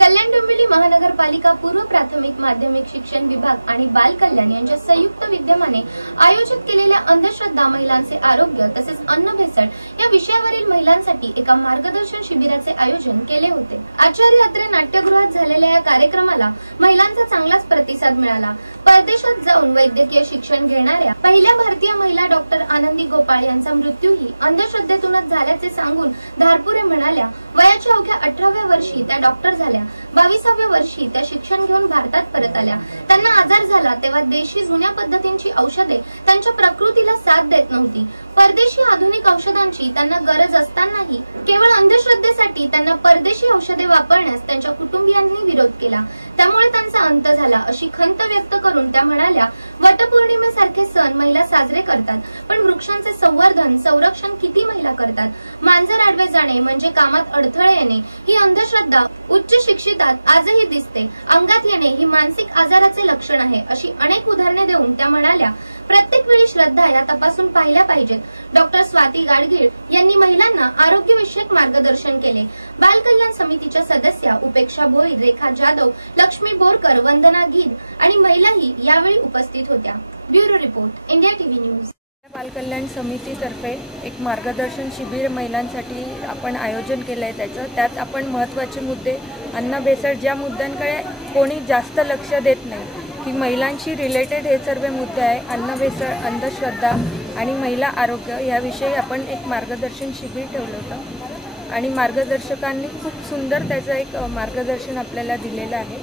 कल्याण डोंबिवली महानगरपालिका पूर्व प्राथमिक माध्यमिक शिक्षण विभाग आणि बाल कल्याण यांच्या संयुक्त विद्यमाने आयोजित केलेल्या अंधश्रद्धा महिलांचे आरोग्य तसेच अन्न भेसळ या विषयावरील महिलांसाठी एका मार्गदर्शन शिबिराचे आयोजन केले होते। आचार्य अत्रे नाट्यगृहात झालेल्या या कार्यक्रमाला महिलांचा चांगलाच प्रतिसाद मिळाला। परदेशात जाऊन वैद्यकीय शिक्षण घेणाऱ्या पहिल्या भारतीय महिला डॉक्टर आनंदी गोपाळ यांचा मृत्यूही अंधश्रद्धेतूनच झाल्याचे सांगून धारपुरे म्हणाल्या, वयाच्या अवघ्या 18व्या वर्षी त्या डॉक्टर झाल्या। 22व्या वर्षी त्या शिक्षण घेऊन भारतात परत आल्या। त्यांना आजार झाला तेव्हा देशी जुन्या पद्धतींची औषधे त्यांच्या प्रकृतीला साथ देत नव्हती। परदेशी आधुनिक औषधांची त्यांना गरज असतानाही केवळ अंधश्रद्धेसाठी त्यांना परदेशी औषधे वापरण्यास त्यांच्या कुटुंबियांनी विरोध केला। त्यामुळे त्यांचा अंत झाला अशी खंत व्यक्त करून त्या म्हणाल्या, वटपौर्णिमेसारखे सण महिला साजरे करतात, पण वृक्षांचे संवर्धन संरक्षण किती महिला करतात? मांजर आडवे जाणे म्हणजे कामात अडथळे येणे ही अंधश्रद्धा उच्च शिक्षितात आजही दिसते। अंगात येणे ही मानसिक आजाराचे लक्षण आहे अशी अनेक उदाहरणे देऊन त्या म्हणाल्या, प्रत्येक वेळी श्रद्धा या तपासून पाहिल्या पाहिजेत। डॉक्टर स्वाती गाडगीळ यांनी महिलांना आरोग्यविषयक मार्गदर्शन केले। बाल कल्याण समितीच्या सदस्या उपेक्षा भोईर, रेखा जाधव, लक्ष्मी बोरकर, वंदना गीद आणि महिलाही यावेळी उपस्थित होत्या। Bureau report, India TV news. बाल कल्याण समितीतर्फे एक मार्गदर्शन शिबिर महिलांसाठी आपण आयोजन केलं आहे। त्यात आपण महत्त्वाचे मुद्दे, अन्न भेसळ ज्या मुद्द्यांकडे कोणी जास्त लक्ष देत नाही की महिलांशी रिलेटेड हे सर्व मुद्दे आहे, अन्न भेसळ, अंधश्रद्धा आणि महिला आरोग्य याविषयी आपण एक मार्गदर्शन शिबिर ठेवलं होतं आणि मार्गदर्शकांनी खूप सुंदर त्याचं एक मार्गदर्शन आपल्याला दिलेलं आहे।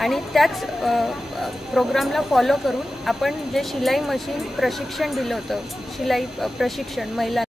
आणि त्याच प्रोग्रामला फॉलो करून आपण जे शिलाई मशीन प्रशिक्षण दिलं होतं, शिलाई प्रशिक्षण महिला